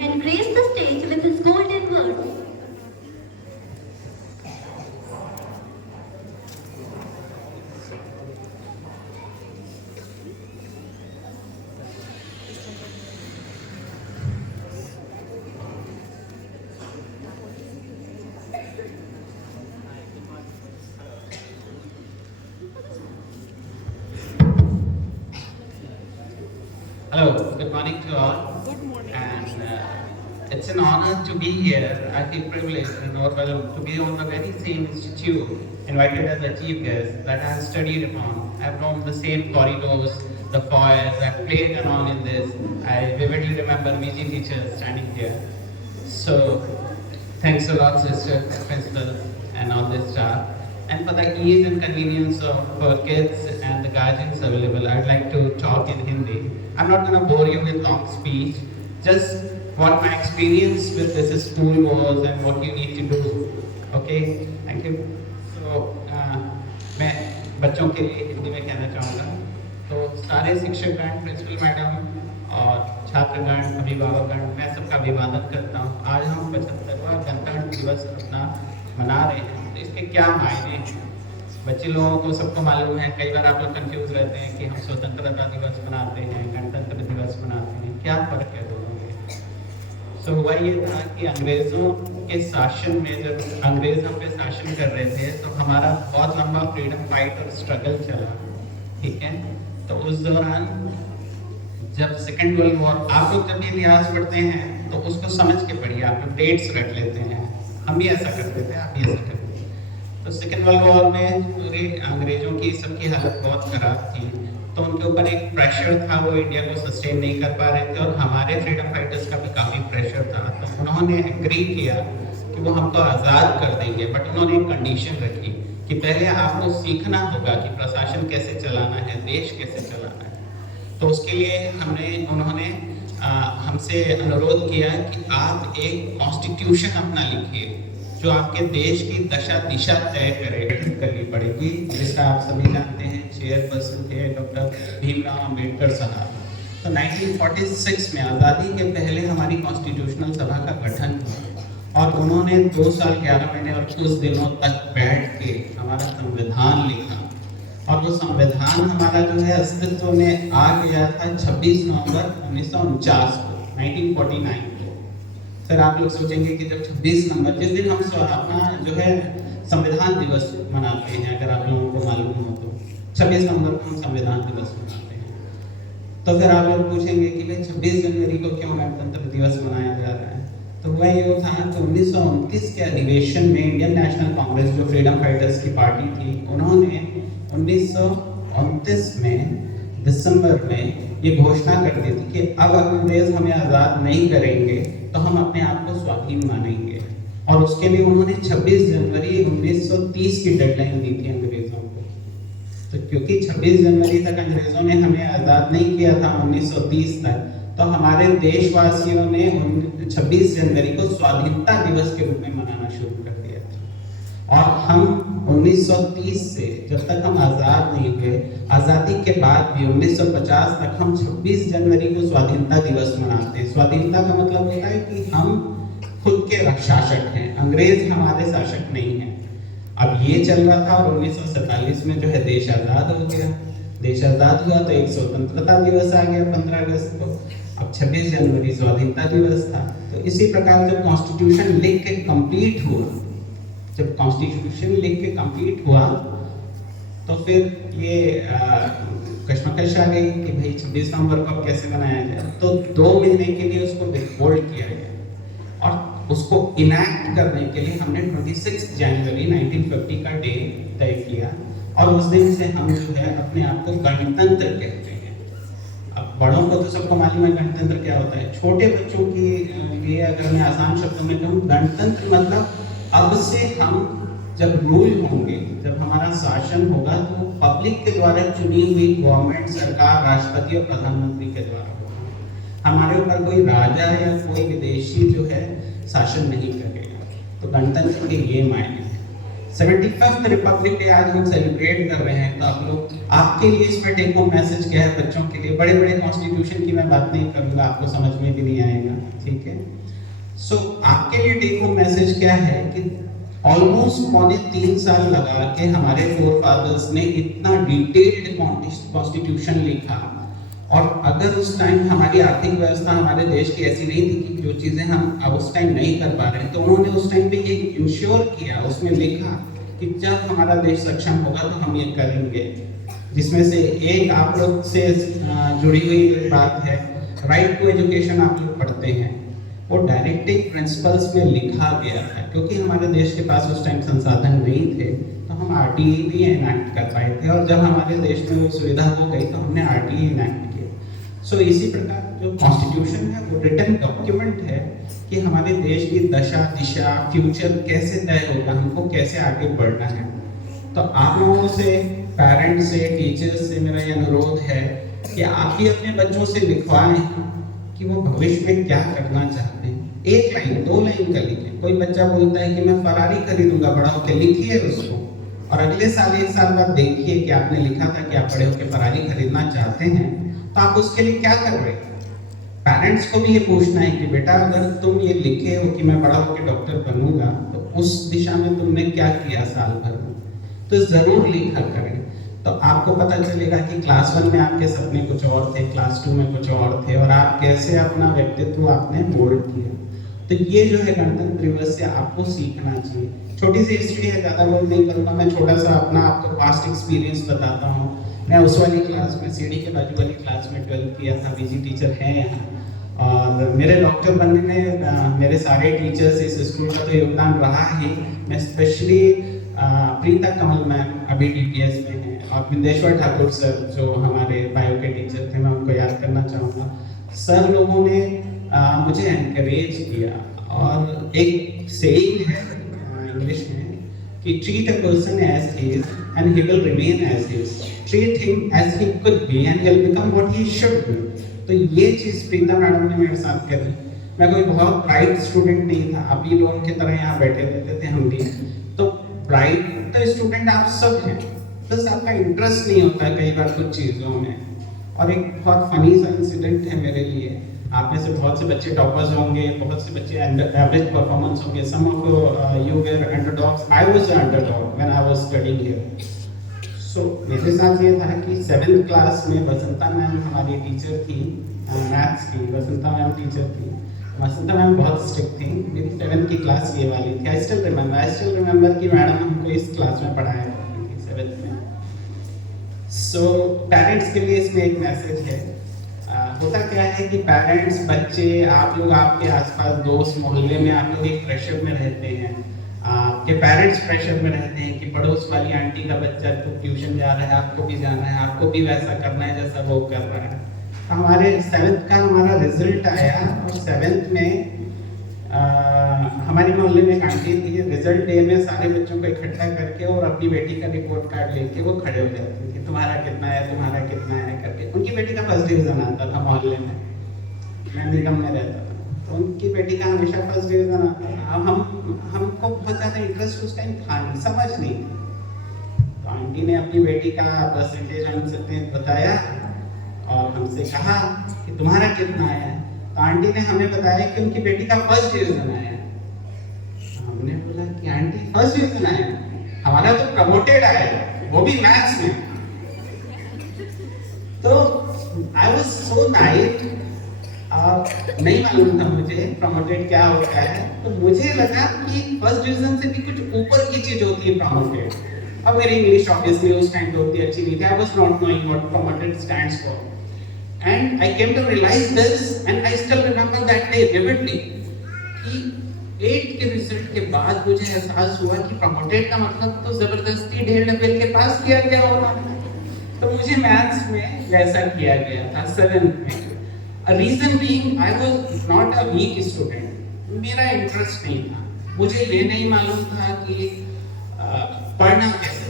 and grace the stage with his golden words. Hello, good morning to all. And it's an honor to be here. I feel privileged and overwhelmed to be on the very same institute, invited as a chief guest that I have studied upon. I've roamed the same corridors, the foyers, I've played around in this. I vividly remember meeting teachers standing here. So, thanks a lot, sister, principal, and all this staff. And for the ease and convenience of for kids and the guardians available, I'd like to talk in Hindi. I'm not going to bore you with long speech, just what my experience with this school was and what you need to do. Okay, thank you. So, मैं बच्चों के लिए हिंदी में कहना चाहूँगा. तो सारे शिक्षकगण, principal madam और छात्रगण, अभिभावकगण, मैं सबका अभिवादन करता हूँ. आज हम 75वां गणतंत्र दिवस अपना मना रहे हैं. तो इसके क्या मायने हैं? बच्चे लोगों को सबको मालूम है. कई बार आप लोग कंफ्यूज रहते हैं कि हम स्वतंत्रता दिवस मनाते हैं, गणतंत्र दिवस मनाते हैं, क्या फर्क है दोनों में? सो हुआ ये था कि अंग्रेजों के शासन में जब अंग्रेज हम पे शासन कर रहे थे तो हमारा बहुत लंबा फ्रीडम फाइट और स्ट्रगल चला. ठीक है, तो उस दौरान जब सेकेंड वर्ल्ड वॉर, आप लोग जब भी इतिहास पढ़ते हैं तो उसको समझ के पढ़िए. आप लोग डेट्स रख लेते हैं, हम भी ऐसा करते थे, आप भी ऐसा करते थे. तो सेकेंड वर्ल्ड वॉर में पूरे अंग्रेजों की सबकी हालत बहुत खराब थी. तो उनके ऊपर एक प्रेशर था, वो इंडिया को सस्टेन नहीं कर पा रहे थे और हमारे फ्रीडम फाइटर्स का भी काफ़ी प्रेशर था. तो उन्होंने एग्री किया कि वो हमको आज़ाद कर देंगे, बट उन्होंने एक कंडीशन रखी कि पहले आपको सीखना होगा कि प्रशासन कैसे चलाना है, देश कैसे चलाना है. तो उसके लिए उन्होंने हमसे अनुरोध किया कि आप एक कॉन्स्टिट्यूशन अपना लिखिए जो आपके देश की दशा दिशा तय करे. करनी पड़ेगी, जिसका आप सभी जानते हैं चेयरपर्सन थे डॉक्टर भीमराव अम्बेडकर साहब. तो 1946 में आज़ादी के पहले हमारी कॉन्स्टिट्यूशनल सभा का गठन हुआ और उन्होंने 2 साल 11 महीने और कुछ दिनों तक बैठ के हमारा संविधान लिखा. और वो संविधान हमारा जो है अस्तित्व में आ गया था 26 नवंबर 1949 को, 1949 को. फिर आप लोग सोचेंगे कि जब 26 नवंबर, जिस दिन हम अपना जो है संविधान दिवस मनाते हैं, अगर आप लोगों को मालूम हो तो 26 नवंबर को हम संविधान दिवस मनाते हैं. तो फिर आप लोग पूछेंगे कि भाई 26 जनवरी को क्यों गणतंत्र दिवस मनाया जा रहा है? तो वह ये था कि 1929 के अधिवेशन में इंडियन नेशनल कांग्रेस, जो फ्रीडम फाइटर्स की पार्टी थी, उन्होंने 1929 में दिसंबर में ये घोषणा कर दी थी कि अब अंग्रेज हमें आज़ाद नहीं करेंगे तो हम अपने आप को स्वाधीन मानेंगे. और उसके लिए उन्होंने 26 जनवरी 1930 की डेडलाइन दी थी अंग्रेजों को. तो क्योंकि 26 जनवरी तक अंग्रेजों ने हमें आज़ाद नहीं किया था 1930 तक, तो हमारे देशवासियों ने 26 जनवरी को स्वाधीनता दिवस के रूप में मनाना शुरू कर दिया था. और हम 1930 से जब तक हम आज़ाद नहीं हुए, आज़ादी के बाद भी 1950 तक हम 26 जनवरी को स्वाधीनता दिवस मनाते हैं. स्वाधीनता का मतलब होता है कि हम खुद के शासक हैं, अंग्रेज हमारे शासक नहीं हैं. अब ये चल रहा था और 1947 में जो है देश आज़ाद हो गया. देश आज़ाद हुआ तो एक स्वतंत्रता दिवस आ गया 15 अगस्त को. अब 26 जनवरी स्वाधीनता दिवस था. तो इसी प्रकार जब कॉन्स्टिट्यूशन लिख के कंप्लीट हुआ, तो फिर ये कश्मकश आ गई कि भाई 26 नवंबर को अब कैसे मनाया जाए. तो 2 महीने के लिए उसको विथहोल्ड किया गया और उसको इनैक्ट करने के लिए हमने 26 जनवरी 1950 का डे तय किया. और उस दिन से हम जो है अपने आप को गणतंत्र कहते हैं. अब बड़ों को तो सबको मालूम है गणतंत्र क्या होता है. छोटे बच्चों के लिए अगर मैं आसान शब्दों में कहूँ, गणतंत्र मतलब अब से हम जब रूल होंगे, जब हमारा शासन होगा, तो पब्लिक के द्वारा चुनी हुई गवर्नमेंट, सरकार, राष्ट्रपति और प्रधानमंत्री के द्वारा होगा. हमारे ऊपर कोई राजा या कोई विदेशी जो है शासन नहीं करेगा. तो गणतंत्र के ये मायने हैं. 75th रिपब्लिक डे आज हम सेलिब्रेट कर रहे हैं. तो आप लोग, आपके लिए इसमें टेक होम मैसेज क्या है बच्चों के लिए? बड़े बड़े कॉन्स्टिट्यूशन की मैं बात नहीं करूँगा, आपको समझ में भी नहीं आएगा. ठीक है. टेक होम मैसेज क्या है कि ऑलमोस्ट 3.25 साल लगा के हमारे फोर फादर्स ने इतना डिटेल्ड कॉन्स्टिट्यूशन लिखा, और अगर उस टाइम हमारी आर्थिक व्यवस्था हमारे देश की ऐसी नहीं थी कि जो चीज़ें हम अब उस टाइम नहीं कर पा रहे हैं, तो उन्होंने उस टाइम पे ये इंश्योर किया, उसमें लिखा कि जब हमारा देश सक्षम होगा तो हम ये करेंगे। जिसमें से एक आप लोग से जुड़ी हुई बात है, राइट टू एजुकेशन आप लोग पढ़ते हैं, वो डायरेक्टिव प्रिंसिपल्स में लिखा गया था। क्योंकि हमारे देश के पास उस टाइम संसाधन नहीं थे तो हम आरटीई भी इनैक्ट कर पाए थे, और जब हमारे देश में वो सुविधा हो गई तो हमने आरटीई इनैक्ट किया। सो इसी प्रकार जो कॉन्स्टिट्यूशन है वो रिटन डॉक्यूमेंट है कि हमारे देश की दशा दिशा फ्यूचर कैसे तय होगा, हमको कैसे आगे बढ़ना है। तो आप लोगों से, पेरेंट्स से, टीचर्स से मेरा ये अनुरोध है कि आप भी अपने बच्चों से लिखवाएं कि वो भविष्य में क्या करना चाहते हैं। 1 लाइन 2 लाइन का लिखें। कोई बच्चा बोलता है कि मैं फरारी खरीदूंगा बड़ा होकर, लिखिए उसको, और अगले साल 1 साल बाद देखिए कि आपने लिखा था कि आप बड़े होकर फरारी खरीदना चाहते हैं, तो आप उसके लिए क्या कर रहे हैं। पेरेंट्स को भी ये पूछना है कि बेटा अगर तुम ये लिखे हो कि मैं बड़ा होकर डॉक्टर बनूंगा, तो उस दिशा में तुमने क्या किया साल भर में, तो जरूर लिखा करें। तो आपको पता चलेगा कि क्लास 1 में आपके सपने कुछ और थे, क्लास 2 में कुछ और थे, और आप कैसे अपना व्यक्तित्व आपने मोल्ड किया। तो ये जो है गणतंत्र दिवस से आपको सीखना चाहिए। छोटी सी हिस्ट्री है, ज़्यादा बोल नहीं करूँगा, मैं छोटा सा अपना आपको पास्ट एक्सपीरियंस बताता हूँ। मैं उस वाली क्लास में, सीढ़ी के बाजू वाली क्लास में 12th किया था, बीजी टीचर हैं यहाँ, और मेरे डॉक्टर बनने में मेरे सारे टीचर्स इस स्कूल का तो योगदान रहा ही। मैं स्पेशली प्रीता कमल मैम अभी डीपीएस में हैं, और बिंदेश्वर ठाकुर सर जो हमारे बायो के टीचर थे, मैं उनको याद करना चाहूँगा। सर लोगों ने मुझे एनकरेज किया, और एक सेइंग है इंग्लिश में कि treat a person as he is and he will remain as he is, treat him as he could be and he will become what he should be. तो ये चीज़ प्रीता मैडम ने मेरे साथ करी। मैं कोई बहुत ब्राइट स्टूडेंट नहीं था, अभी लोगों की तरह यहाँ बैठे रहते थे हम भी। तो ब्राइट तो स्टूडेंट आप सब हैं, बस आपका इंटरेस्ट नहीं होता है कई बार कुछ चीज़ों में। और एक बहुत फनी सा इंसिडेंट है मेरे लिए, आप में से बहुत से बच्चे टॉपर्स होंगे, बहुत से बच्चे एवरेज परफॉर्मेंस होंगे, some of you were underdogs, I was a underdog when I was studying here. So मेरे साथ ये था कि 7th क्लास में वसंता मैम हमारी टीचर थी, मैथ्स की वसंता मैम टीचर थी। वसंता मैम बहुत स्ट्रिक्ट थी, मेरी 7th की क्लास ये वाली थी। आई स्टिल रिमेंबर कि मैडम हमको इस क्लास में पढ़ाया करती थी 7th में। सो पेरेंट्स के लिए इसमें एक मैसेज है। होता क्या है कि पेरेंट्स, बच्चे, आप लोग आपके आसपास दोस्त मोहल्ले में आप लोग एक प्रेशर में रहते हैं, आपके पेरेंट्स प्रेशर में रहते हैं कि पड़ोस वाली आंटी का बच्चा तो ट्यूशन जा रहा है, आपको भी जाना है, आपको भी वैसा करना है जैसा वो कर रहा है। तो हमारे 7th का हमारा रिजल्ट आया, और 7th में हमारे मोहल्ले में एक आंटी थी, रिजल्ट डे में सारे बच्चों को इकट्ठा करके और अपनी बेटी का रिपोर्ट कार्ड लेके वो खड़े हो जाती थी, तुम्हारा कितना है, तुम्हारा कितना है करके। उनकी बेटी का फर्स्ट डिवीजन आता था मोहल्ले में, मैं निगम में रहता था, तो उनकी बेटी का हमेशा फर्स्ट डिवीजन आता था। हमको बहुत ज़्यादा इंटरेस्ट उस टाइम था नहीं, समझ नहीं थी। तो आंटी ने अपनी बेटी का परसेंटेज हमसे बताया और हमसे कहा कि तुम्हारा कितना आया है। तो आंटी ने हमें बताया कि उनकी बेटी का फर्स्ट डिवीजन आया। हमने बोला कि आंटी फर्स्ट डिवीजन आया, हमारा तो प्रमोटेड आया, वो भी मैथ्स में। तो आई वाज सो नाइव, नहीं मालूम था मुझे प्रमोटेड क्या होता है। तो मुझे लगा कि फर्स्ट डिवीजन से भी कुछ ऊपर की चीज होती है प्रमोटेड। अब मेरी इंग्लिश ऑब्वियसली उस टाइम तो उतनी अच्छी नहीं थी, I was not knowing what promoted stands for. And I came to realize this, and I still remember that day vividly कि 8 के रिजल्ट के बाद मुझे एहसास हुआ कि प्रमोटेड का मतलब तो जबरदस्ती 1.5 लेवल के पास किया गया होगा। तो मुझे मैथ्स में वैसा किया गया था 7th में। A reason being I was not a weak student, मेरा इंटरेस्ट नहीं था, मुझे ये नहीं मालूम था कि पढ़ना कैसे।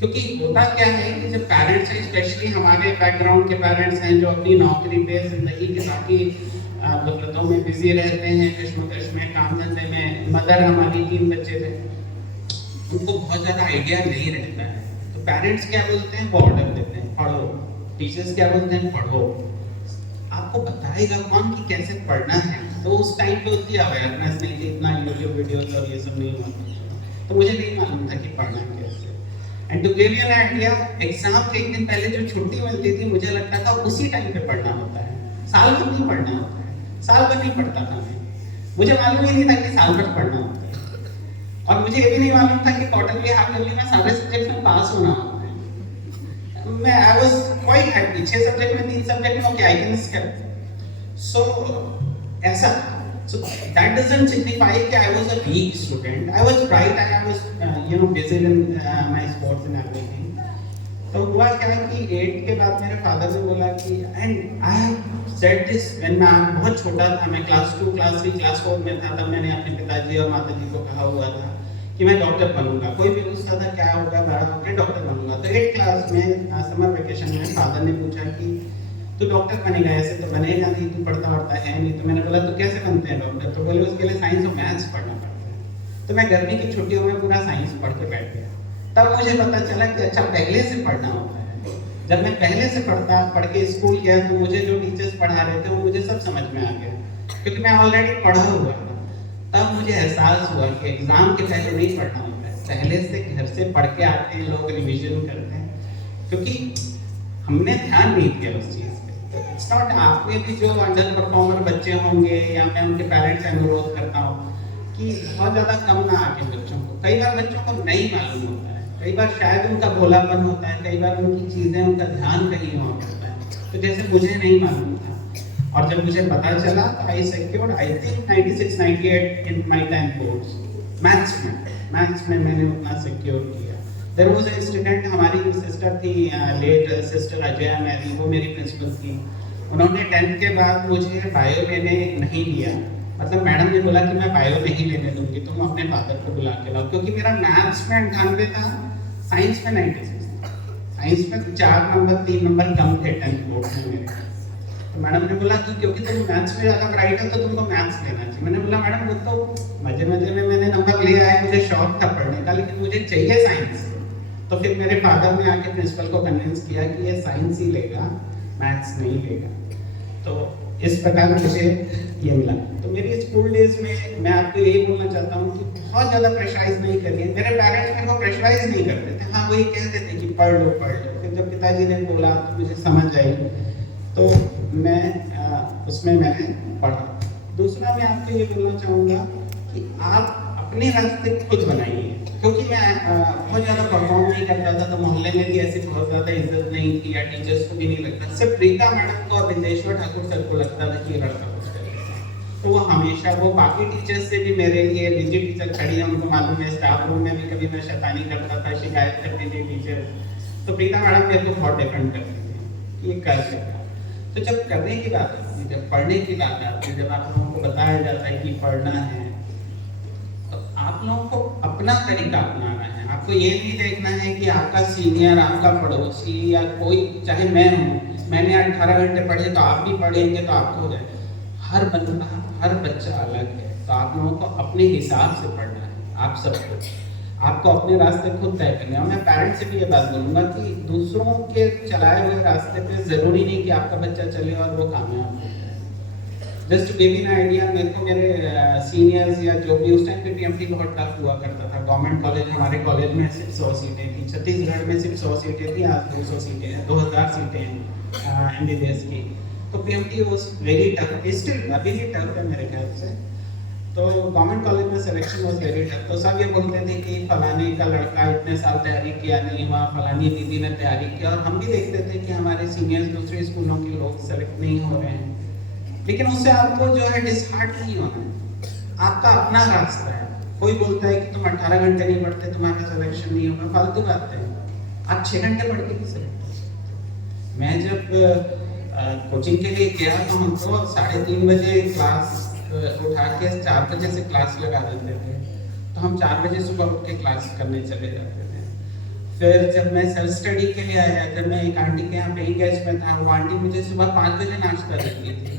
क्योंकि होता क्या है कि जब पेरेंट्स हैं, स्पेशली हमारे बैकग्राउंड के पेरेंट्स हैं जो अपनी नौकरी पे, जिंदगी के बाकी गफलतों में बिजी रहते हैं, कश्मकश में, काम धंधे में। मदर हमारी 3 बच्चे थे, उनको बहुत ज़्यादा आइडिया नहीं रहता है। तो पेरेंट्स क्या बोलते हैं, वो ऑर्डर देते हैं पढ़ो, टीचर्स क्या बोलते हैं, पढ़ो। आपको बताएगा कौन कि कैसे पढ़ना है। तो उस टाइम पे उतनी अवेयरनेस नहीं थी, इतना यूट्यूब वीडियोस और ये सब नहीं हुआ, तो मुझे नहीं मालूम था कि पढ़ना कैसे। And to give you an idea, exam के एक दिन पहले जो छुट्टी मिलती थी मुझे लगता था उसी टाइम पे पढ़ना होता है, साल भर नहीं पढ़ना होता है, साल भर नहीं पढ़ता था मैं, मुझे मालूम ही नहीं था कि साल भर पढ़ना होता है, और मुझे ये भी नहीं मालूम था कि क्वार्टरली हाफ ईयरली में सारे सब्जेक्ट में पास होना होता है। मैं I was quite happy, 6 subject में 3 सब्जेक्ट में ओके आई कैन स्किप, सो ऐसा। So that doesn't signify that I was a weak student. I was bright and I was busy in my sports and everything. तो हुआ क्या कि 8 के बाद मेरे फादर ने बोला कि and I have said this when मैं बहुत छोटा था, मैं क्लास 2 क्लास 3 क्लास 4 में था, तब मैंने अपने पिताजी और माताजी को कहा हुआ था कि मैं डॉक्टर बनूंगा। कोई भी पूछता था क्या होगा, बड़ा होकर डॉक्टर बनूंगा। तो 8 क्लास में समर वेकेशन में फादर ने पूछा कि तू डॉक्टर बनेगा, ऐसे तो बनेगा नहीं, तू पढ़ता पढ़ता है नहीं। तो मैंने बोला तो कैसे बनते हैं डॉक्टर? तो बोले उसके लिए साइंस और मैथ्स पढ़ना पड़ता है। तो मैं गर्मी की छुट्टियों में पूरा साइंस पढ़ के बैठ गया। तब मुझे पता चला कि अच्छा पहले से पढ़ना होता है। जब मैं पहले से पढ़ के स्कूल गया तो मुझे जो टीचर्स पढ़ा रहे थे वो मुझे सब समझ में आ गया, क्योंकि मैं ऑलरेडी पढ़ा हुआ था। तब मुझे एहसास हुआ कि एग्जाम के पहले नहीं पढ़ना होता है, पहले से घर से पढ़ के आते हैं लोग, रिविजन करते हैं, क्योंकि हमने ध्यान नहीं दिया उस चीज। इट्स नॉट, आप में भी जो अंडर परफॉर्मर बच्चे होंगे या मैं उनके पेरेंट्स से अनुरोध करता हूँ कि बहुत ज़्यादा कम ना आके बच्चों को, कई बार बच्चों को नहीं मालूम होता है, कई बार शायद उनका भोलापन होता है, कई बार उनकी चीज़ें, उनका ध्यान कहीं और होता है। तो जैसे मुझे नहीं मालूम था, और जब मुझे पता चला तो I secured I think 96-98 in my 10 boards. Maths में मैंने उतना सिक्योर किया। देयर वाज अ स्टूडेंट, हमारी सिस्टर थी, लेट सिस्टर अजय मैरी, वो मेरी प्रिंसिपल थी। उन्होंने 10th के बाद मुझे बायो लेने नहीं दिया, मतलब मैडम ने बोला कि मैं बायो नहीं लेने दूंगी, तुम अपने फादर को बुला के लाओ, क्योंकि मेरा मैथ्स में 98 था, साइंस में 96 था। साइंस में 4 नंबर 3 नंबर कम थे 10th बोर्ड में मेरे। तो मैडम ने बोला कि क्योंकि तुम मैथ्स में ज़्यादा ब्राइट हो तो तुमको मैथ्स लेना चाहिए। मैंने बोला मैडम वो तो मजे में मैंने नंबर लिया है, मुझे शौक था पढ़ने का, लेकिन मुझे चाहिए साइंस। तो फिर मेरे फादर ने आके प्रिंसिपल को कन्विंस किया कि ये साइंस ही लेगा, मैथ्स नहीं लेगा। तो इस प्रकार मुझे ये मिला। तो मेरी स्कूल डेज में मैं आपको यही बोलना चाहता हूँ कि बहुत ज़्यादा प्रेशराइज नहीं करिए। मेरे पेरेंट्स मेरे को प्रेशराइज नहीं करते थे, हाँ वही कहते थे कि पढ़ लो। फिर जब पिताजी ने बोला तो मुझे समझ आई, तो मैं उसमें मैंने पढ़ा। दूसरा मैं आपको ये बोलना चाहूँगा कि आप अपने रास्ते खुद बनाइए, क्योंकि मैं बहुत ज़्यादा परफॉर्म नहीं करता था, तो मोहल्ले में भी ऐसी बहुत ज़्यादा इज्जत नहीं थी, या टीचर्स को भी नहीं लगता। सिर्फ प्रीता मैडम को और बिंदेश्वर ठाकुर सर को लगता था कि ये लड़का कुछ करेगा। तो वो हमेशा, वो बाकी टीचर्स से भी मेरे लिए, निजी टीचर खड़ी है उनको मालूम है, स्टाफ रूम में भी कभी मैं शैतानी करता था, शिकायत करती थी टीचर, तो प्रीता मैडम मेरे को बहुत डिफेंड करती थी कि ये कर सकता। तो जब करने की बात आती है, जब पढ़ने की बात आती है, जब आप लोगों को बताया जाता है कि पढ़ना है, आप लोगों को अपना तरीका अपनाना है। आपको ये नहीं देखना है कि आपका सीनियर, आपका पड़ोसी या कोई, चाहे मैं हूँ, मैंने 18 घंटे पढ़े तो आप भी पढ़ेंगे तो आपको हो जाए। हर बंदा, हर बच्चा अलग है, तो आप लोगों को अपने हिसाब से पढ़ना है। आप सबको, आपको अपने रास्ते खुद तय करने हैं। और मैं पेरेंट्स से भी ये बात बोलूँगा कि दूसरों के चलाए हुए रास्ते पे ज़रूरी नहीं कि आपका बच्चा चले और वो कामयाब हो। Just to give you an idea, मेरे को मेरे सीनियर्स या जो भी, उस टाइम पे पीएमटी बहुत टफ हुआ करता था। गवर्नमेंट कॉलेज, हमारे कॉलेज में सिर्फ 100 सीटें थी, छत्तीसगढ़ में सिर्फ 100 सीटें थी, आज 200 सीटें हैं, 2000 सीटें हैं एमबीबीएस की। तो PMT was very tough, still अभी भी टफ है मेरे ख्याल से। तो गवर्नमेंट कॉलेज में सिलेक्शन वाज वेरी टफ। तो सब ये बोलते थे कि फलाने का लड़का इतने साल तैयारी किया नहीं हुआ, फलानी दीदी ने तैयारी किया, और हम भी देखते थे कि हमारे सीनियर्स दूसरे स्कूलों के लोग सेलेक्ट नहीं हो रहे हैं। लेकिन उससे आपको जो है डिसहार्ट नहीं होना है, आपका अपना रास्ता है। कोई बोलता है कि तुम 18 घंटे नहीं पढ़ते, तुम्हारा सिलेक्शन नहीं होगा, फालतू बात है। आप 6 घंटे पढ़ के भी सिलेक्ट हो सकते। मैं जब कोचिंग के लिए गया तो हमको 3:30 बजे क्लास उठा के 4 बजे से क्लास लगा देते थे, तो हम 4 बजे सुबह उठ के क्लास करने चले जाते थे। फिर जब मैं सेल्फ स्टडी के लिए आया, जब मैं एक आंटी के यहाँ पेइंग गेस्ट में था, वो आंटी मुझे सुबह 5 बजे नाश्ता देती थी,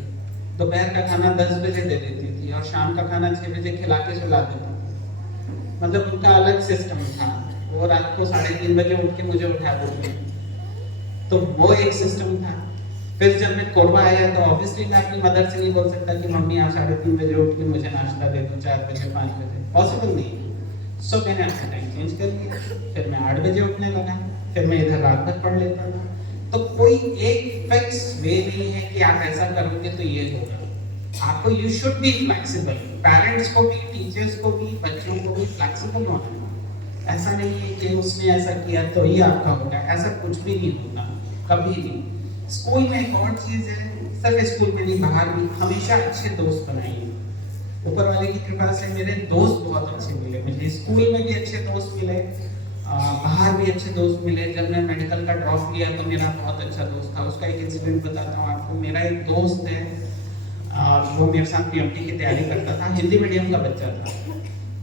दोपहर का खाना 10 बजे दे देती थी, और शाम का खाना 6 बजे खिला के सुला देती थी। मतलब उनका अलग सिस्टम था। वो रात को 3:30 बजे उठ के मुझे उठा देती, तो वो एक सिस्टम था। फिर जब मैं कोरबा आया तो ऑब्वियसली मैं अपनी मदर से नहीं बोल सकता कि मम्मी आप 3:30 बजे उठ के मुझे नाश्ता दे दो, 4 बजे 5 बजे, पॉसिबल नहीं है। सो मैंने अपना टाइम चेंज कर लिया, फिर मैं 8 बजे उठने लगा, फिर मैं इधर रात भर पढ़ लेता था। तो कोई एक फिक्स वे नहीं है कि आप ऐसा करोगे तो ये होगा। आपको you should be flexible, parents को भी, टीचर्स को भी, बच्चों को भी फ्लेक्सिबल होना है। ऐसा नहीं है कि उसने ऐसा किया तो ये आपका होगा, ऐसा कुछ भी नहीं होता, कभी नहीं। स्कूल में एक और चीज है, सिर्फ स्कूल में नहीं बाहर भी, हमेशा अच्छे दोस्त बनाइए। ऊपर वाले की कृपा से मेरे दोस्त बहुत अच्छे मिले मुझे, स्कूल में भी अच्छे दोस्त मिले, बाहर भी अच्छे दोस्त मिले। जब मैं मेडिकल का ड्रॉप लिया तो मेरा बहुत अच्छा दोस्त था, उसका एक इंसिडेंट बताता हूँ आपको। मेरा एक दोस्त है, वो मेरे साथ पीएमटी की तैयारी करता था, हिंदी मीडियम का बच्चा था।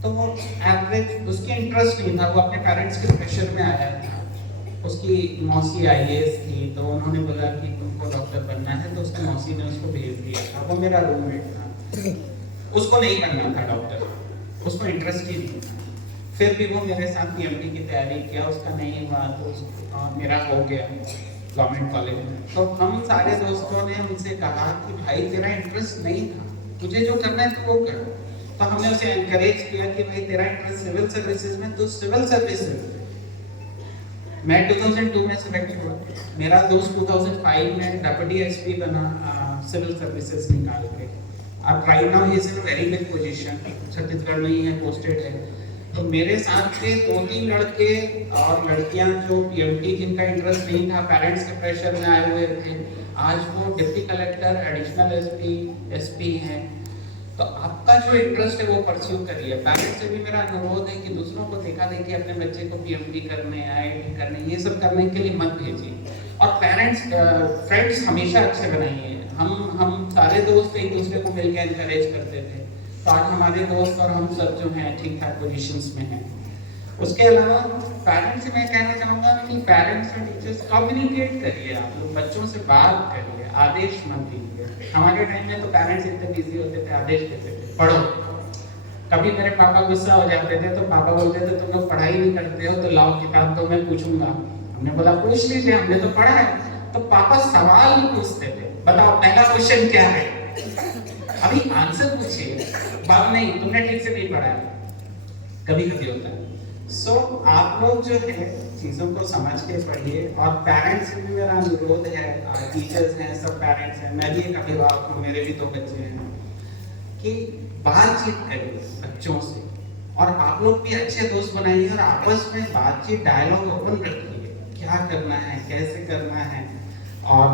तो वो एवरेज, उसके इंटरेस्ट नहीं था, वो अपने पेरेंट्स के प्रेशर में आया था। उसकी मौसी आईएएस थी, तो उन्होंने बोला कि तुमको डॉक्टर बनना है, तो उसकी मौसी ने उसको भेज दिया था। वो मेरा रूममेट था, उसको नहीं बनना था डॉक्टर, उसको इंटरेस्ट ही नहीं था। फिर भी वो मेरे साथ पीएमटी की तैयारी किया, उसका नहीं हुआ तो मेरा हो गया गवर्नमेंट कॉलेज में। तो हम सारे दोस्तों ने उनसे कहा कि भाई तेरा इंटरेस्ट नहीं था, तुझे जो करना है तो वो कर। तो हमने उसे एनकरेज किया कि भाई तेरा इंटरेस्ट सिविल सर्विसेज में, तो सिविल सर्विसेज। मैं 2002 में सिलेक्ट हुआ, मेरा दोस्त 2005 में डेप्यूटी एसपी बना सिविल सर्विसेज निकाल के। अब right now he is in a very big position, Chhattisgarh में ही है, पोस्टेड है। तो मेरे साथ के 2-3 लड़के और लड़कियां जो पीएमटी जिनका इंटरेस्ट नहीं था, पेरेंट्स के प्रेशर में आए हुए थे, आज वो डिप्टी कलेक्टर, एडिशनल एसपी हैं। तो आपका जो इंटरेस्ट है वो परस्यू करिए। पेरेंट्स से भी मेरा अनुरोध है कि दूसरों को देखा देखी अपने बच्चे को पीएमटी करने, आईआईटी करने, ये सब करने के लिए मत भेजिए। और पेरेंट्स फ्रेंड्स हमेशा अच्छे बनाइए। हम सारे दोस्त एक दूसरे को मिलकर एनकरेज करते थे, तो आज हमारे दोस्त और हम सब जो हैं ठीक ठाक पोजीशंस में हैं। उसके अलावा पेरेंट्स से मैं कहना चाहूँगा कि पेरेंट्स और टीचर्स कम्युनिकेट करिए, आप लोग बच्चों से बात करिए, आदेश मत दीजिए। हमारे टाइम में तो पेरेंट्स इतने बिजी होते थे, आदेश देते थे पढ़ो। कभी मेरे पापा गुस्सा हो जाते थे तो पापा बोलते थे तुम लोग पढ़ाई नहीं करते हो तो लाओ किताब तो मैं पूछूंगा। हमने बोला पूछ लीजिए, हमने तो पढ़ा है। तो पापा सवाल पूछते थे, बताओ पहला क्वेश्चन क्या है, अभी आंसर पूछिए, बात नहीं तुमने ठीक से नहीं पढ़ा है। कभी कभी होता है। सो आप लोग जो है चीज़ों को समझ के पढ़िए। और पेरेंट्स से भी मेरा अनुरोध है, टीचर्स हैं, सब पेरेंट्स हैं, मैं भी एक अभिभावक हूँ, मेरे भी 2 बच्चे हैं, कि बातचीत करिए बच्चों से। और आप लोग भी अच्छे दोस्त बनाइए और आपस में बातचीत, डायलॉग ओपन रखिए, क्या करना है, कैसे करना है। और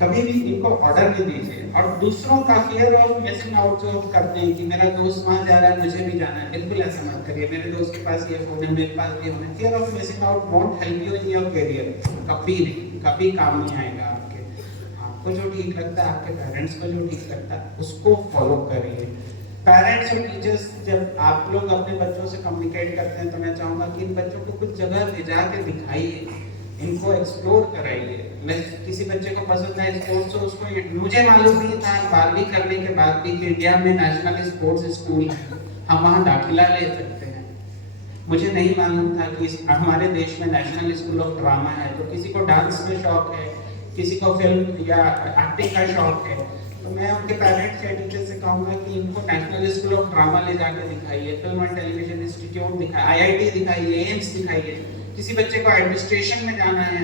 कभी भी इनको ऑर्डर नहीं दीजिए। और दूसरों का फियर ऑफ मिसिंग आउट जो करते हैं कि मेरा दोस्त वहाँ जा रहा है मुझे भी जाना है, बिल्कुल ऐसा मत करिए। मेरे दोस्त के पास ये फोन है, मेरे पास ये फोन है। Fear of missing out won't help you in your career, कभी नहीं, कभी काम नहीं आएगा आपके। आपको जो ठीक लगता है, आपके पेरेंट्स को जो ठीक लगता है, उसको फॉलो करिए। पेरेंट्स और टीचर्स जब आप लोग अपने बच्चों से कम्युनिकेट करते हैं तो मैं चाहूँगा कि इन बच्चों को कुछ जगह ले जाके दिखाइए, इनको एक्सप्लोर कराइए। किसी बच्चे को पसंद है स्पोर्ट्स, तो उसको, मुझे मालूम नहीं था 12वीं करने के बाद भी कि इंडिया में नेशनल स्पोर्ट्स स्कूल है, हम वहाँ दाखिला ले सकते हैं। मुझे नहीं मालूम था कि हमारे देश में नेशनल स्कूल ऑफ ड्रामा है। तो किसी को डांस में शौक है, किसी को फिल्म या एक्टिंग का शौक है, तो मैं उनके पेरेंट्स या टीचर से कहूँगा कि इनको नेशनल स्कूल ऑफ ड्रामा ले जाकर दिखाइए, फिल्म एंड टेलीविजन इंस्टीट्यूट दिखाइए, आईआईटी दिखाइए, एम्स दिखाइए। किसी बच्चे को एडमिनिस्ट्रेशन में जाना है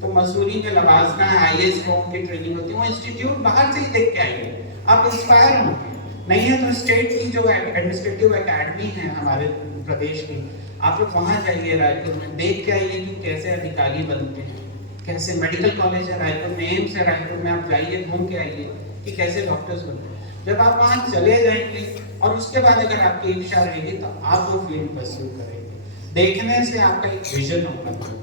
तो मसूरी में लवाजना है, आईएएस फॉर्म की ट्रेनिंग होती है, वो इंस्टीट्यूट बाहर से ही देख के आइए, आप इंस्पायर होंगे। नहीं है तो स्टेट की जो एडमिनिस्ट्रेटिव एकेडमी है हमारे प्रदेश की, आप लोग वहाँ जाइए रायपुर में, देख के आइए कि कैसे अधिकारी बनते हैं, कैसे मेडिकल कॉलेज है रायपुर में, एम्स है रायपुर में, आप जाइए घूम के आइए कि कैसे डॉक्टर्स बनते हैं। जब आप वहाँ चले जाएंगे और उसके बाद अगर आपकी इच्छा रहेगी तो आप वो फील्ड परस्यू करेंगे। देखने से आपका एक विजन होगा।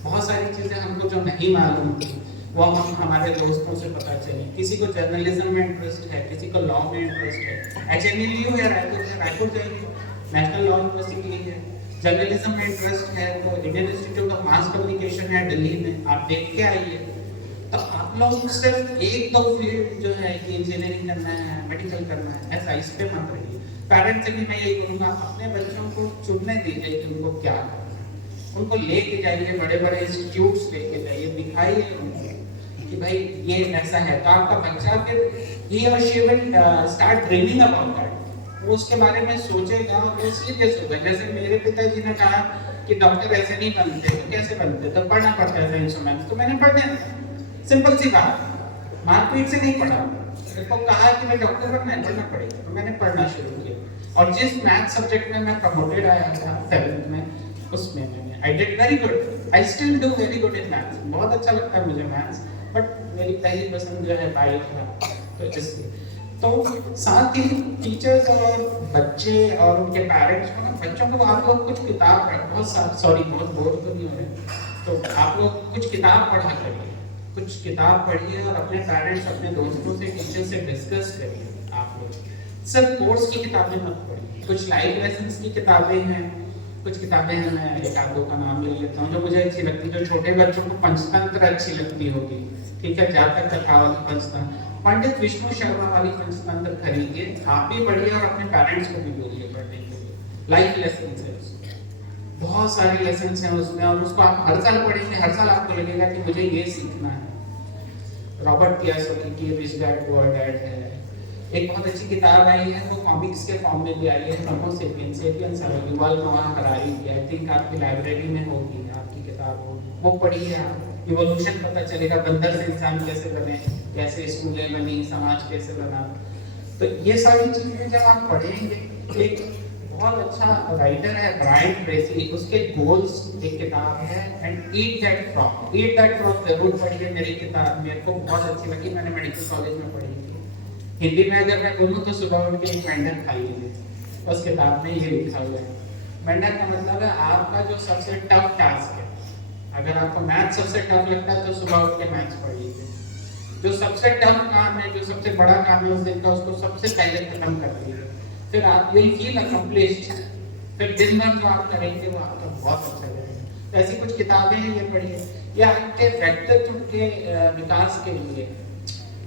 बहुत सारी चीजें हमको जो नहीं मालूम थी वो हम हमारे दोस्तों से पता चली। किसी को जर्नलिज्म में इंटरेस्ट है, किसी को लॉ में इंटरेस्ट है, एचएनयू है रायपुर में, रायपुर जाइए, नेशनल लॉ यूनिवर्सिटी है। जर्नलिज्म में इंटरेस्ट है तो Indian institute of mass communication है दिल्ली में, आप देख के आइए। तो आप लोग सिर्फ 1-2 फील्ड जो है कि इंजीनियरिंग करना है, मेडिकल करना है, ऐसा इस पे मत रहिए। पेरेंट्स से भी मैं यही कहूँगा, अपने बच्चों को चुनने दीजिए कि उनको क्या करना है। उनको लेके जाइए, बड़े बड़े इंस्टीट्यूट्स लेके जाइए, दिखाइए उनको कि भाई ये ऐसा है, तो आपका बच्चा फिर he or she will start dreaming about that. वो उसके बारे में सोचेगा, वो सीरियस होगा। जैसे मेरे पिताजी ने कहा कि डॉक्टर ऐसे नहीं बनते, तो कैसे बनते, तो पढ़ना पड़ता है इंस्ट्रूमेंट, तो मैंने पढ़ने, सिंपल सी बात, मारपीट से नहीं पढ़ा। मेरे को कहा कि मैं डॉक्टर बनना है, पढ़ना पड़ेगा, तो मैंने पढ़ना शुरू किया। और जिस मैथ सब्जेक्ट में मैं प्रमोटेड आया था 7th में, उसमें मैंने I did very good, I still do very good in maths, बहुत अच्छा लगता है मुझे मैथ्स, बट मेरी पहली पसंद जो है बायो था, तो इसलिए। तो साथ ही टीचर्स और बच्चे और उनके पेरेंट्स को, बच्चों को आप लोग कुछ किताब, बहुत बोर तो नहीं हो रहे, तो आप लोग कुछ किताब पढ़ा करिए, कुछ किताब पढ़िए और अपने पेरेंट्स, अपने दोस्तों से, टीचर से डिस्कस करिए। आप लोग सिर्फ कोर्स की किताबें मत पढ़िए, कुछ लाइफ लेसन्स की किताबें हैं, कुछ किताबें हैं, मैं एक आध दो का नाम ले लेता हूँ जो मुझे अच्छी लगती है, जो छोटे बच्चों को पंचतंत्र अच्छी लगती होगी, ठीक है, जातक कथा वाली पंचतंत्र, पंडित विष्णु शर्मा वाली पंचतंत्र खरीदिए, आप भी पढ़िए और अपने पेरेंट्स को भी बोलिए पढ़ने के लिए। लाइफ लेसन्स है उसमें, बहुत सारे लेसन्स हैं उसमें, और उसको आप हर साल पढ़ेंगे, हर साल आपको लगेगा कि मुझे ये सीखना है। रॉबर्ट कियोसाकी की रिच डैड पुअर डैड है, एक बहुत अच्छी किताब आई है, वो कॉमिक्स के फॉर्म में भी आई है, होमो सेपियंस, सेपियंस युval नोआ हरारी की, आई थिंक आपकी लाइब्रेरी में होगी, आपकी किताब होगी, वो पढ़िए आप, इवोल्यूशन पता चलेगा, बंदर से इंसान कैसे बने, कैसे स्कूलें बनी, समाज कैसे बना। तो ये सारी चीजें जब आप पढ़ेंगे, एक बहुत अच्छा राइटर है ब्रायन ट्रेसी, उसके गोल्स एक किताब है, एंड ईट दैट फ्रॉग जरूर पढ़िए। मेरी किताब मेरे को बहुत अच्छी लगी, मैंने मेडिकल कॉलेज में पढ़ी थी। हिंदी में अगर मैं बोलूँ तो सुबह उठ के एक मेंढक खाइए, उस किताब में ये लिखा हुआ है। मेंढक का मतलब है आपका जो सबसे टफ टास्क है, अगर आपको मैथ सबसे टफ लगता है तो सुबह उठ के मैथ्स पढ़िए, जो सबसे टफ काम है, जो सबसे बड़ा काम है उस दिन का, उसको सबसे पहले खत्म कर दीजिए, फिर आप विल फील अकम्प्लिश्ड, फिर दिन भर जो आप करेंगे वो आपका बहुत अच्छा लगेगा। तो ऐसी कुछ किताबें हैं, ये पढ़िए, या आपके व्यक्तित्व के विकास के लिए,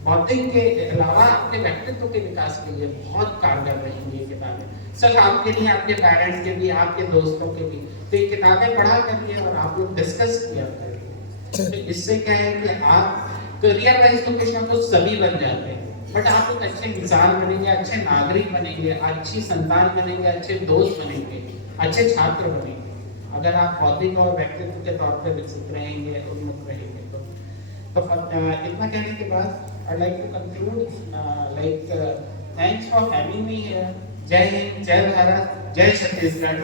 बौद्धिक के अलावा आपके व्यक्तित्व के विकास के लिए बहुत कारगर रहेंगी ये किताबें, सिर्फ आपके लिए, आपके पेरेंट्स के भी, आपके दोस्तों के भी। तो ये किताबें पढ़ा करिए और आप लोग डिस्कस किया करिए। तो इससे क्या है कि आप करियर वाइज तो कुछ ना कुछ सभी बन जाते हैं, बट आप एक अच्छे इंसान बनेंगे, अच्छे नागरिक बनेंगे, अच्छी संतान बनेंगे, अच्छे दोस्त बनेंगे, अच्छे छात्र बनेंगे, अगर आप बौद्धिक और व्यक्तित्व के तौर पर विकसित रहेंगे, उन्मुख रहेंगे। तो इतना कहने के बाद I'd like to conclude, thanks for having me here. जय हिंद, जय भारत, जय छत्तीसगढ़।